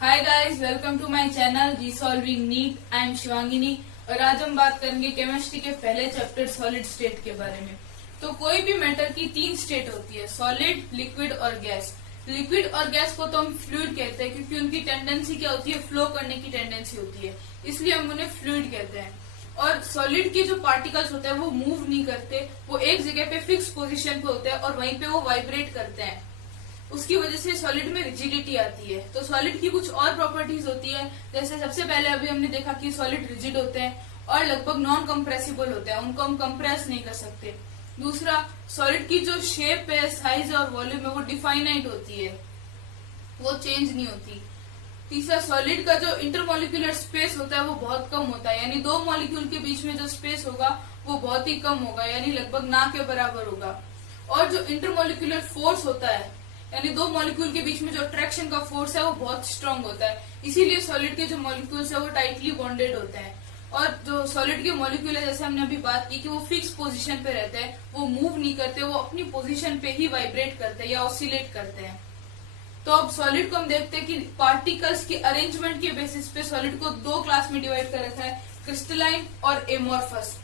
Hi guys, welcome to my channel G solving NEET. I am Shivangini और आज हम बात करेंगे केमिस्ट्री के पहले चैप्टर सॉलिड स्टेट के बारे में। तो कोई भी मैटर की तीन स्टेट होती है, सॉलिड, लिक्विड और गैस। लिक्विड और गैस को तो हम फ्लूइड कहते हैं क्योंकि उनकी टेंडेंसी क्या होती है, फ्लो करने की टेंडेंसी होती है, इसलिए हम उन्हें फ्लूइड कहते हैं। और सॉलिड के जो पार्टिकल्स होते हैं वो मूव नहीं करते, वो एक जगह पे फिक्स पोजीशन पे होते हैं और वहीं पे वो वाइब्रेट करते हैं। उसकी वजह से सॉलिड में रिजिडिटी आती है। तो सॉलिड की कुछ और प्रॉपर्टीज होती है, जैसे सबसे पहले अभी हमने देखा कि सॉलिड रिजिड होते हैं और लगभग नॉन कंप्रेसिबल होते हैं, उनको हम कंप्रेस नहीं कर सकते। दूसरा, सॉलिड की जो शेप है, साइज और वॉल्यूम है वो डिफाइनाइट होती है, वो चेंज नहीं होती। तीसरा, सॉलिड का जो इंटरमोलिकुलर स्पेस होता है वो बहुत कम होता है, यानी दो मॉलिक्यूल के बीच में जो स्पेस होगा वो बहुत ही कम होगा, यानी लगभग ना के बराबर होगा। और जो इंटरमोलिकुलर फोर्स होता है, यानी दो मॉलिक्यूल के बीच में जो अट्रैक्शन का फोर्स है वो बहुत स्ट्रांग होता है, इसीलिए सॉलिड के जो मॉलिक्यूल्स है वो टाइटली बॉन्डेड होते हैं। और जो सॉलिड के मॉलिक्यूल है, जैसे हमने अभी बात की कि वो फिक्स पोजीशन पे रहते हैं, वो मूव नहीं करते, वो अपनी पोजीशन पे ही वाइब्रेट करते हैं या ऑसिलेट करते हैं। तो अब सॉलिड को हम देखते हैं कि पार्टिकल्स के अरेंजमेंट के बेसिस पे सॉलिड को दो क्लास में डिवाइड कर रखा है, क्रिस्टलाइन और एमोर्फस।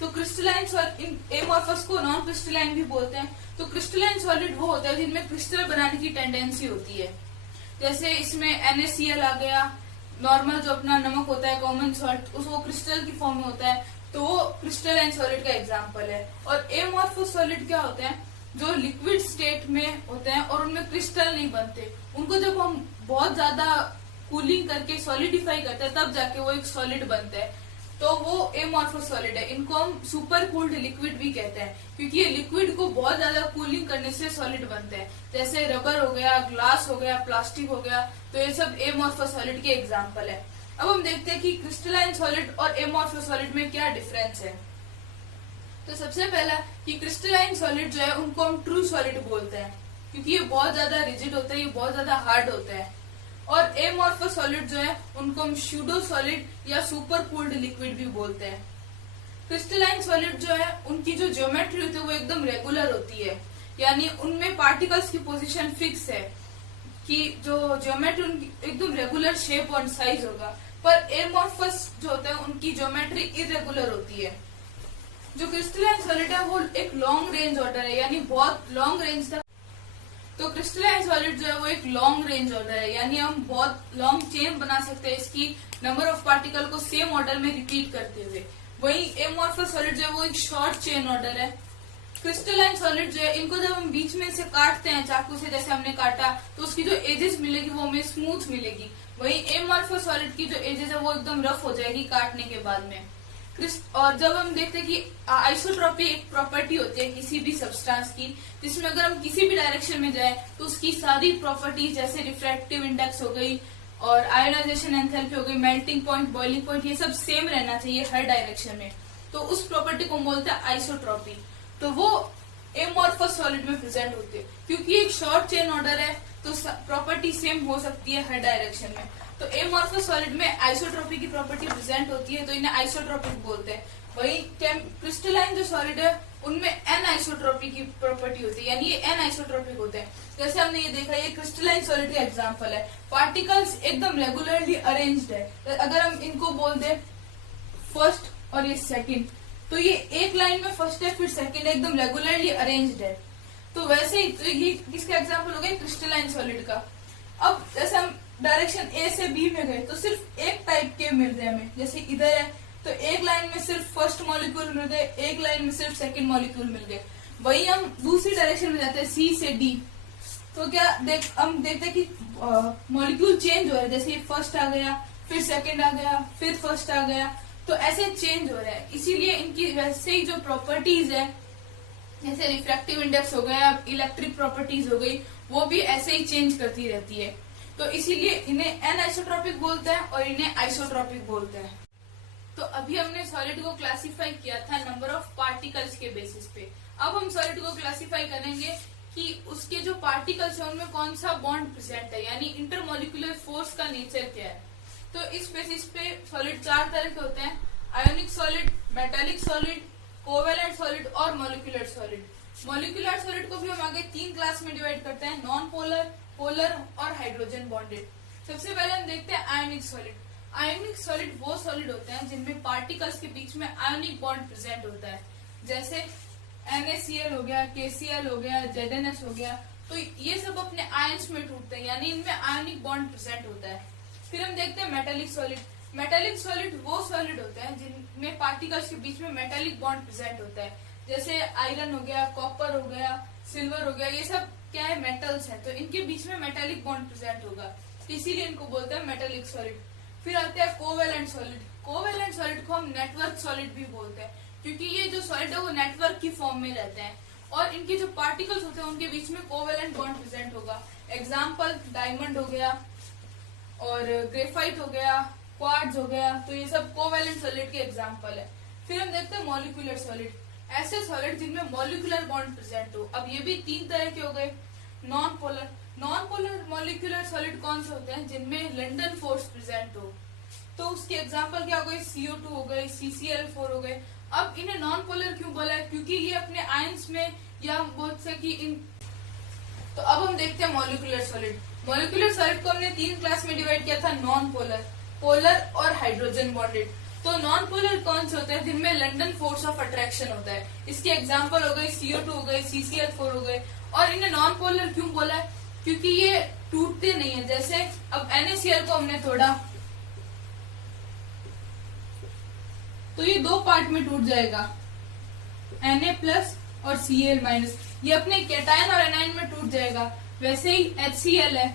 तो क्रिस्टलाइन और एमोर्फस को नॉन क्रिस्टलाइन भी बोलते हैं। तो क्रिस्टलाइन सॉलिड वो होता है जिनमें क्रिस्टल बनाने की टेंडेंसी होती है, जैसे इसमें NaCl आ गया, नॉर्मल जो अपना नमक होता है, कॉमन सॉल्ट, वो क्रिस्टल की फॉर्म में होता है, तो वो क्रिस्टलाइन सॉलिड का एग्जाम्पल है। और एमोर्फस सॉलिड क्या होते हैं, जो लिक्विड स्टेट में होते हैं और उनमें क्रिस्टल नहीं बनते, उनको जब हम बहुत ज्यादा कूलिंग करके सॉलिडिफाई करते हैं तब जाके वो एक सॉलिड बनते हैं, तो वो एमोर्फस सॉलिड है। इनको हम सुपर कूल्ड लिक्विड भी कहते हैं क्योंकि ये लिक्विड को बहुत ज्यादा कूलिंग करने से सॉलिड बनते हैं, जैसे रबर हो गया, ग्लास हो गया, प्लास्टिक हो गया, तो ये सब एमोर्फस सॉलिड के एग्जाम्पल है। अब हम देखते हैं कि क्रिस्टलाइन सॉलिड और एमोर्फस सॉलिड में क्या डिफरेंस है। तो सबसे पहला कि क्रिस्टलाइन सॉलिड जो है उनको हम ट्रू सॉलिड बोलते हैं क्योंकि ये बहुत ज्यादा रिजिड होता है, ये बहुत ज्यादा हार्ड होता है। और एमोर्फस सॉलिड जो है उनको हम स्यूडो सॉलिड या सुपर कूल्ड लिक्विड भी बोलते हैं। क्रिस्टलाइन सॉलिड जो है उनकी जो ज्योमेट्री होती है वो एकदम रेगुलर होती है, यानी उनमें पार्टिकल्स की पोजीशन फिक्स है कि जो ज्योमेट्री उनकी एकदम रेगुलर शेप और साइज होगा। पर एमोर्फस जो होता है उनकी ज्योमेट्री इरेगुलर होती है। जो क्रिस्टलाइन सॉलिड है वो एक लॉन्ग रेंज ऑर्डर है, यानी बहुत लॉन्ग रेंज तक। तो क्रिस्टलाइन सॉलिड जो है वो एक लॉन्ग रेंज ऑर्डर है, यानी हम बहुत लॉन्ग चेन बना सकते हैं इसकी नंबर ऑफ पार्टिकल को सेम ऑर्डर में रिपीट करते हुए। वहीं एमोर्फस सॉलिड जो है वो एक शॉर्ट चेन ऑर्डर है। क्रिस्टलाइन सॉलिड जो है इनको जब हम बीच में से काटते हैं चाकू से, जैसे हमने काटा, तो उसकी जो एजेस मिलेगी वो हमें स्मूथ मिलेगी। वहीं एमोर्फस सॉलिड की जो एजेस है वो एकदम रफ हो जाएगी काटने के बाद में। और जब हम देखते हैं कि आइसोट्रॉपी एक प्रॉपर्टी होती है किसी भी सब्सटेंस की, जिसमें अगर हम किसी भी डायरेक्शन में जाए तो उसकी सारी प्रॉपर्टीज जैसे रिफ्रैक्टिव इंडेक्स हो गई और आयोनाइजेशन एंथैल्पी हो गई, मेल्टिंग पॉइंट, बॉइलिंग पॉइंट, ये सब सेम रहना चाहिए हर डायरेक्शन में, तो उस प्रॉपर्टी को बोलते हैं आइसोट्रॉपी। तो वो एमोर्फस सॉलिड में प्रेजेंट होती है क्योंकि एक शॉर्ट चेन ऑर्डर है, तो प्रॉपर्टी सेम हो सकती है हर डायरेक्शन में। तो एमोर्फस सॉलिड में आइसोट्रॉपी की प्रॉपर्टी प्रेजेंट होती है, तो इन्हें आइसोट्रॉपिक बोलते हैं। वही क्रिस्टलाइन जो सॉलिड है उनमें एन आइसोट्रॉपी की प्रॉपर्टी होती है, यानी ये एन आइसोट्रॉपिक होते हैं। जैसे हमने ये देखा, ये क्रिस्टलाइन सॉलिड का एग्जांपल है, पार्टिकल्स एकदम रेगुलरली अरेंज्ड है। अगर हम इनको बोल दे फर्स्ट और ये सेकंड, तो ये एक लाइन में फर्स्ट है फिर सेकंड है, एकदम रेगुलरली अरेंज्ड है। तो वैसे ही तो ये किसका एग्जांपल हो गया, क्रिस्टलाइन सॉलिड का। अब जैसे हम डायरेक्शन ए से बी में गए तो सिर्फ एक टाइप के मिल रहे हमें, जैसे इधर है तो एक लाइन में सिर्फ फर्स्ट मॉलिक्यूल मिल गए, एक लाइन में सिर्फ सेकंड मॉलिक्यूल मिल गए। वही हम दूसरी डायरेक्शन में जाते हैं सी से डी, तो क्या हम देखते हैं कि मॉलिक्यूल चेंज हो रहा है, जैसे ये फर्स्ट आ गया, फिर सेकंड आ गया, फिर फर्स्ट आ गया, तो ऐसे चेंज हो रहा है। इसीलिए इनकी वैसे ही जो प्रॉपर्टीज है, जैसे रिफ्रैक्टिव इंडेक्स हो गया, इलेक्ट्रिक प्रॉपर्टीज हो गई, वो भी ऐसे ही चेंज करती रहती है। तो इसीलिए इन्हें एन आइसोट्रॉपिक बोलते हैं और इन्हें आइसोट्रॉपिक बोलते हैं। तो अभी हमने सॉलिड को क्लासिफाई किया था नंबर ऑफ पार्टिकल्स के बेसिस पे। अब हम सॉलिड को क्लासिफाई करेंगे कि उसके जो पार्टिकल्स है उनमें कौन सा बॉन्ड प्रेजेंट है, यानी इंटरमोलिकुलर फोर्स का नेचर क्या है। तो इस बेसिस पे सॉलिड चार तरह के होते हैं, ionic solid, metallic solid, covalent solid और मॉलिक्यूलर सॉलिड। मॉलिक्यूलर सॉलिड को भी हम आगे तीन क्लास में डिवाइड करते हैं, नॉन पोलर, पोलर और हाइड्रोजन बॉन्डेड। सबसे पहले हम देखते हैं आयोनिक सॉलिड। आयोनिक सॉलिड वो सॉलिड होते हैं जिनमें पार्टिकल्स के बीच में आयोनिक बॉन्ड प्रेजेंट होता है, जैसे NaCl हो गया, KCl हो गया, ZnS हो गया। तो ये सब अपने आयंस में टूटते हैं, यानी इनमें आयोनिक बॉन्ड प्रेजेंट होता है। फिर हम देखते हैं मेटेलिक सॉलिड। मेटेलिक सॉलिड वो सॉलिड होते हैं जिनमें पार्टिकल्स के बीच में मेटेलिक बॉन्ड प्रेजेंट होता है, जैसे आयरन हो गया, कॉपर हो गया, सिल्वर हो गया। ये सब क्या है, मेटल्स है, तो इनके बीच में मेटेलिक बॉन्ड प्रेजेंट होगा, इसीलिए इनको बोलते हैं मेटेलिक सॉलिड। फिर आते हैं कोवेलेंट सॉलिड। कोवेलेंट सॉलिड को हम नेटवर्क सॉलिड भी बोलते हैं, क्योंकि ये जो सॉलिड है वो नेटवर्क की फॉर्म में रहते हैं और इनके जो पार्टिकल्स होते हैं उनके बीच में कोवेलेंट बॉन्ड प्रेजेंट होगा। एग्जाम्पल डायमंड हो गया और ग्रेफाइट हो गया, क्वार्ट्ज हो गया, तो ये सब कोवेलेंट सॉलिड के एग्जाम्पल है। फिर हम देखते हैं मॉलिक्यूलर सॉलिड, ऐसे सॉलिड जिनमें मॉलिक्यूलर बॉन्ड प्रेजेंट हो। अब ये भी 3 तरह के हो गए। Non polar, non polar molecular solid कौन से होते हैं, जिनमें लंडन फोर्स प्रेजेंट हो, तो उसके एग्जाम्पल क्या हो गए, CO2 हो गए, CCl4 हो गए। अब इन्हें नॉन पोलर क्यों बोला है, क्योंकि ये अपने आयंस में या बोल से कि इन। तो अब हम देखते हैं मॉलिक्यूलर सॉलिड। मॉलिक्यूलर सॉलिड को हमने 3 क्लास में डिवाइड किया था, नॉन पोलर, पोलर और हाइड्रोजन बॉन्डेड। तो नॉन पोलर कौन से होते हैं, जिनमें लंडन फोर्स ऑफ अट्रैक्शन होता है। इसके एग्जाम्पल हो गए CO2 हो गए, CCl4 हो गए। और इन्हें नॉन पोलर क्यों बोला है, क्योंकि ये टूटते नहीं है। जैसे अब NaCl को हमने तोड़ा तो ये 2 पार्ट में टूट जाएगा, Na+ और Cl-, ये अपने कैटायन और एनायन में टूट जाएगा। वैसे ही HCl है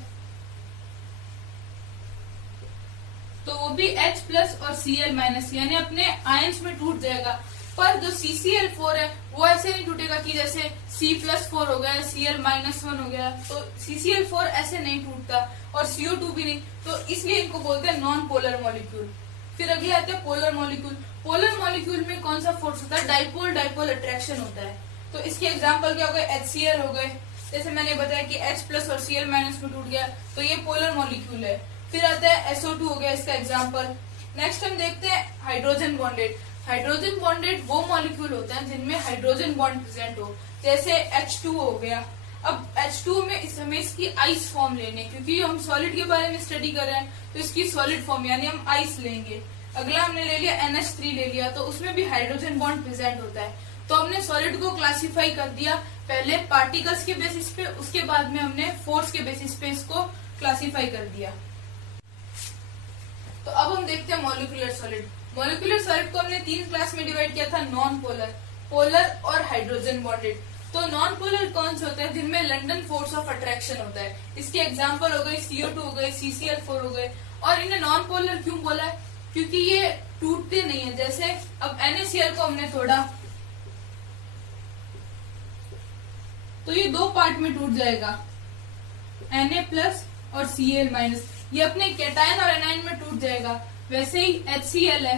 तो वो भी H+ और Cl-, यानी अपने आयंस में टूट जाएगा। पर जो CCl4 है वो ऐसे नहीं टूटेगा कि जैसे C+4 हो गया, Cl-1 हो गया, तो CCl4 ऐसे नहीं टूटता और CO2 भी नहीं, तो इसलिए इनको बोलते हैं नॉन पोलर मॉलिक्यूल। फिर अगले आते हैं पोलर मॉलिक्यूल। पोलर मॉलिक्यूल में कौन सा फोर्स होता है, डाइपोल डाइपोल अट्रैक्शन होता है। तो इसके एग्जांपल क्या हो गए, HCl हो गए, जैसे मैंने बताया कि H+ और Cl- में टूट गया, तो ये पोलर मॉलिक्यूल है। फिर आता है SO2 हो गया इसका एग्जाम्पल। नेक्स्ट हम देखते हैं हाइड्रोजन बॉन्डेड। हाइड्रोजन बॉन्डेड वो मॉलिक्यूल होते हैं जिनमें हाइड्रोजन बॉन्ड प्रेजेंट हो, जैसे H2 हो गया। अब H2 में हमें इसकी आइस फॉर्म लेने, क्योंकि हम सॉलिड के बारे में स्टडी कर रहे हैं तो इसकी सॉलिड फॉर्म यानी हम आइस लेंगे। अगला हमने ले लिया NH3 ले लिया, तो उसमें भी हाइड्रोजन बॉन्ड प्रेजेंट होता है। तो हमने सॉलिड को क्लासिफाई कर दिया, पहले पार्टिकल्स के बेसिस पे, उसके बाद में हमने फोर्स के बेसिस पे इसको क्लासिफाई कर दिया। तो अब हम देखते हैं मॉलिक्यूलर सॉलिड। मॉलिक्यूलर सॉलिड को हमने 3 क्लास में डिवाइड किया था, नॉन पोलर, पोलर और हाइड्रोजन बॉन्डेड। तो नॉन पोलर कौन से होते हैं, जिनमें लंडन फोर्स ऑफ अट्रैक्शन होता है। इसके एग्जाम्पल हो गए CO2 हो गए, CCl4 हो गए। और इन्हें नॉन पोलर क्यों बोला है, क्योंकि ये टूटते नहीं है। जैसे अब NaCl को हमने तोड़ा तो ये 2 पार्ट में टूट जाएगा, Na+ और Cl-, ये अपने कैटायन और एनायन में टूट जाएगा। वैसे ही HCl है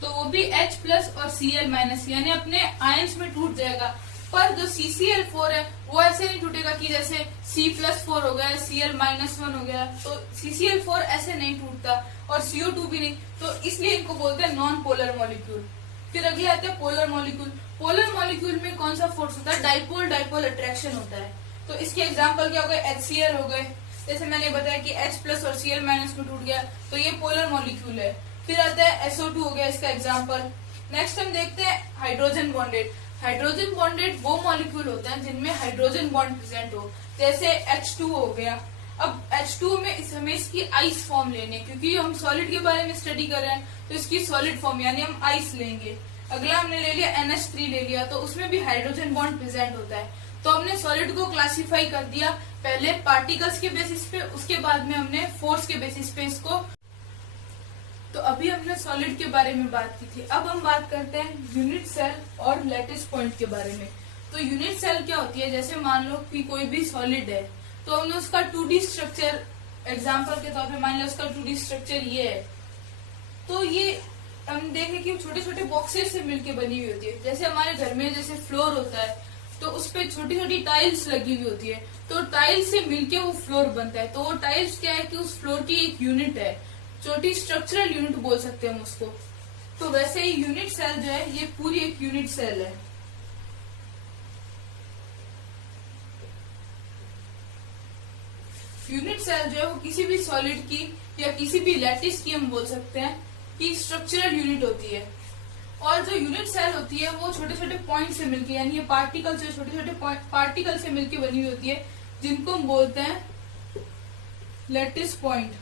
तो वो भी H+ और Cl-, यानी अपने आयंस में टूट जाएगा। पर जो CCl4 है वो ऐसे नहीं टूटेगा कि जैसे C+4 हो गया, Cl-1 हो गया, तो CCl4 ऐसे नहीं टूटता और CO2 भी नहीं, तो इसलिए इनको बोलते हैं नॉन पोलर मॉलिक्यूल। फिर अगले आते हैं पोलर मॉलिक्यूल। पोलर मॉलिक्यूल में कौन सा फोर्स होता है, डाइपोल डाइपोल अट्रैक्शन होता है। तो इसके एग्जाम्पल क्या हो गए, HCl हो गए, जैसे मैंने बताया कि H+ और Cl- में टूट गया, तो ये पोलर मॉलिक्यूल है। फिर आता है SO2 हो गया इसका एग्जाम्पल। नेक्स्ट हम देखते हैं हाइड्रोजन बॉन्डेड। हाइड्रोजन बॉन्डेड वो मॉलिक्यूल होते हैं जिनमें हाइड्रोजन बॉन्ड प्रेजेंट हो, जैसे H2 हो गया। अब H2 में हमें इसकी आइस फॉर्म लेने, क्योंकि हम सॉलिड के बारे में स्टडी कर रहे हैं तो इसकी सॉलिड फॉर्म यानी हम आइस लेंगे। अगला हमने ले लिया NH3 ले लिया, तो उसमें भी हाइड्रोजन बॉन्ड प्रेजेंट होता है। तो हमने सॉलिड को क्लासिफाई कर दिया, पहले पार्टिकल्स के बेसिस पे, उसके बाद में हमने फोर्स के बेसिस पे इसको। तो अभी हमने सॉलिड के बारे में बात की थी, अब हम बात करते हैं यूनिट सेल और लैटिस पॉइंट के बारे में। तो यूनिट सेल क्या होती है, जैसे मान लो कि कोई भी सॉलिड है तो हमने उसका 2D स्ट्रक्चर, एग्जाम्पल के तौर पे मान लो उसका 2D स्ट्रक्चर ये है, तो ये हम देखें कि छोटे छोटे बॉक्सेस से मिलके बनी हुई होती है। जैसे हमारे घर में जैसे फ्लोर होता है तो उस पे छोटी छोटी टाइल्स लगी हुई होती है, तो टाइल्स से मिलके वो फ्लोर बनता है। तो वो टाइल्स क्या है कि उस फ्लोर की एक यूनिट है, छोटी स्ट्रक्चरल यूनिट बोल सकते हैं हम उसको। तो वैसे ही यूनिट सेल जो है ये पूरी एक यूनिट सेल है। यूनिट सेल जो है वो किसी भी सॉलिड की या किसी भी लैटिस की हम बोल सकते हैं कि स्ट्रक्चरल यूनिट होती है। और जो यूनिट सेल होती है वो छोटे छोटे पॉइंट से मिलकर, यानी ये पार्टिकल से, छोटे छोटे पार्टिकल से मिलकर बनी हुई होती है, जिनको हम बोलते हैं लैटिस पॉइंट।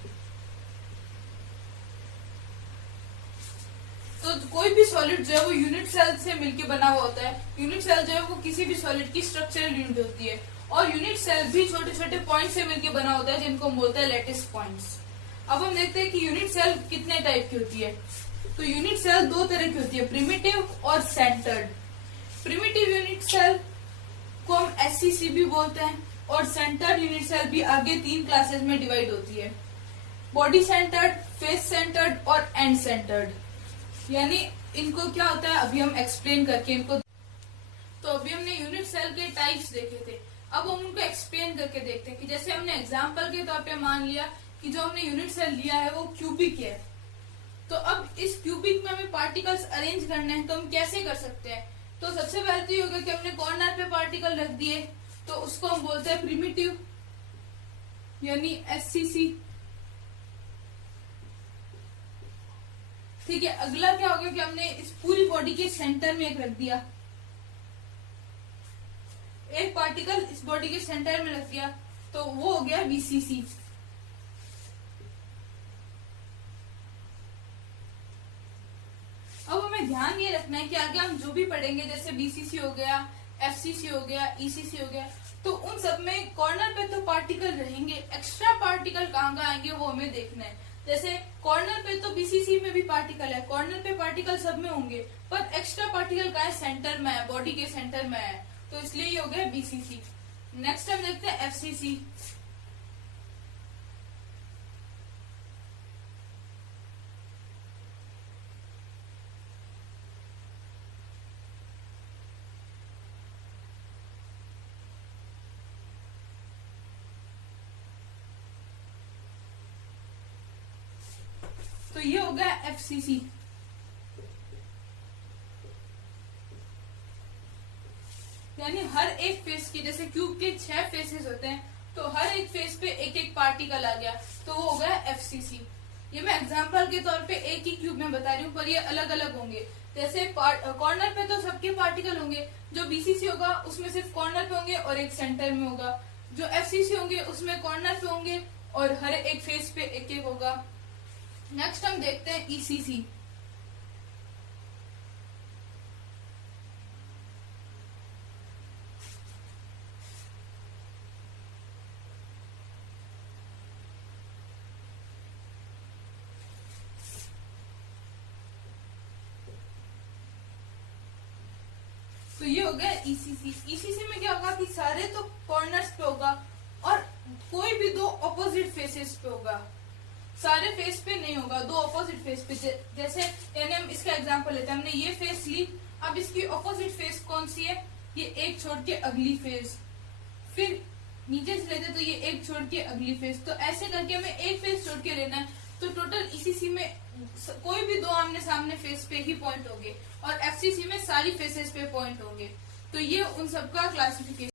तो कोई भी सॉलिड जो है वो यूनिट सेल से मिलकर बना हुआ होता है। यूनिट सेल जो है वो किसी भी सॉलिड की स्ट्रक्चरल यूनिट होती है, और यूनिट सेल भी छोटे छोटे पॉइंट से मिलकर बना होता है, जिनको हम बोलते हैं लैटिस पॉइंट्स। अब हम देखते हैं कि यूनिट सेल कितने टाइप की होती है। तो यूनिट सेल दो तरह की होती है, प्रिमिटिव और सेंटर्ड। प्रिमिटिव यूनिट सेल को हम एससीसी भी बोलते हैं, और सेंटर्ड यूनिट सेल भी आगे 3 क्लासेस में डिवाइड होती है, बॉडी सेंटर्ड, फेस सेंटर्ड और एंड सेंटर्ड। यानी इनको क्या होता है अभी हम एक्सप्लेन करके इनको। तो अभी हमने यूनिट सेल के टाइप्स देखे थे, अब हम उनको एक्सप्लेन करके देखते हैं कि जैसे हमने एग्जांपल के तौर पे मान लिया कि जो हमने यूनिट सेल लिया है वो क्यूबिक है। तो अब इस क्यूबिक में हमें पार्टिकल्स अरेंज करने हैं, तो हम कैसे कर सकते हैं। तो सबसे पहले तो ये होगा कि हमने कॉर्नर पे पार्टिकल रख दिए, तो उसको हम बोलते हैं प्रिमिटिव यानी एससीसी। ठीक है, अगला क्या होगा कि हमने इस पूरी बॉडी के सेंटर में एक रख दिया, एक पार्टिकल इस बॉडी के सेंटर में रख दिया, तो वो हो गया बीसीसी। अब हमें ध्यान ये रखना है कि आगे हम जो भी पढ़ेंगे, जैसे बीसीसी हो गया, एफसीसी हो गया, ईसीसी हो गया, तो उन सब में कॉर्नर पे तो पार्टिकल रहेंगे, एक्स्ट्रा पार्टिकल कहाँ कहाँ आएंगे वो हमें देखना है। जैसे कॉर्नर पे तो बीसीसी में भी पार्टिकल है, कॉर्नर पे पार्टिकल सब में होंगे, पर एक्स्ट्रा पार्टिकल कहाँ है, सेंटर में है, बॉडी के सेंटर में है, तो इसलिए ये हो गया बीसीसी। नेक्स्ट हम देखते हैं एफसीसी। तो ये हो गया एफसीसी। यानी हर एक फेस की, जैसे क्यूब के 6 फेसेस होते हैं, तो हर एक फेस पे एक एक पार्टिकल आ गया, तो वो हो गया एफसीसी। ये मैं एग्जांपल के तौर पे एक ही क्यूब में बता रही हूँ, पर ये अलग अलग होंगे। जैसे कॉर्नर पे तो सबके पार्टिकल होंगे, जो बीसीसी होगा उसमें सिर्फ कॉर्नर पे होंगे और एक सेंटर में होगा, जो एफसीसी होंगे उसमें कॉर्नर पे होंगे और हर एक फेस पे एक एक होगा। नेक्स्ट हम देखते हैं ईसीसी। तो ये हो गया ईसीसी। ईसीसी में क्या होगा कि सारे तो कॉर्नर्स पे होगा और कोई भी 2 ऑपोजिट फेसेस पे होगा, सारे फेस पे नहीं होगा, 2 ऑपोजिट फेस पे। जैसे यानी हम इसका एग्जांपल लेते हैं, हमने ये फेस ली, अब इसकी ऑपोजिट फेस कौन सी है, ये एक छोड़ के अगली फेस, फिर नीचे से लेते तो ये एक छोड़ के अगली फेस, तो ऐसे करके हमें एक फेस छोड़ के लेना है। तो टोटल ईसीसी में कोई भी 2 आमने सामने फेस पे ही पॉइंट होंगे और एफसीसी में सारी फेसेस पे पॉइंट होंगे। तो ये उन सबका क्लासिफिकेशन।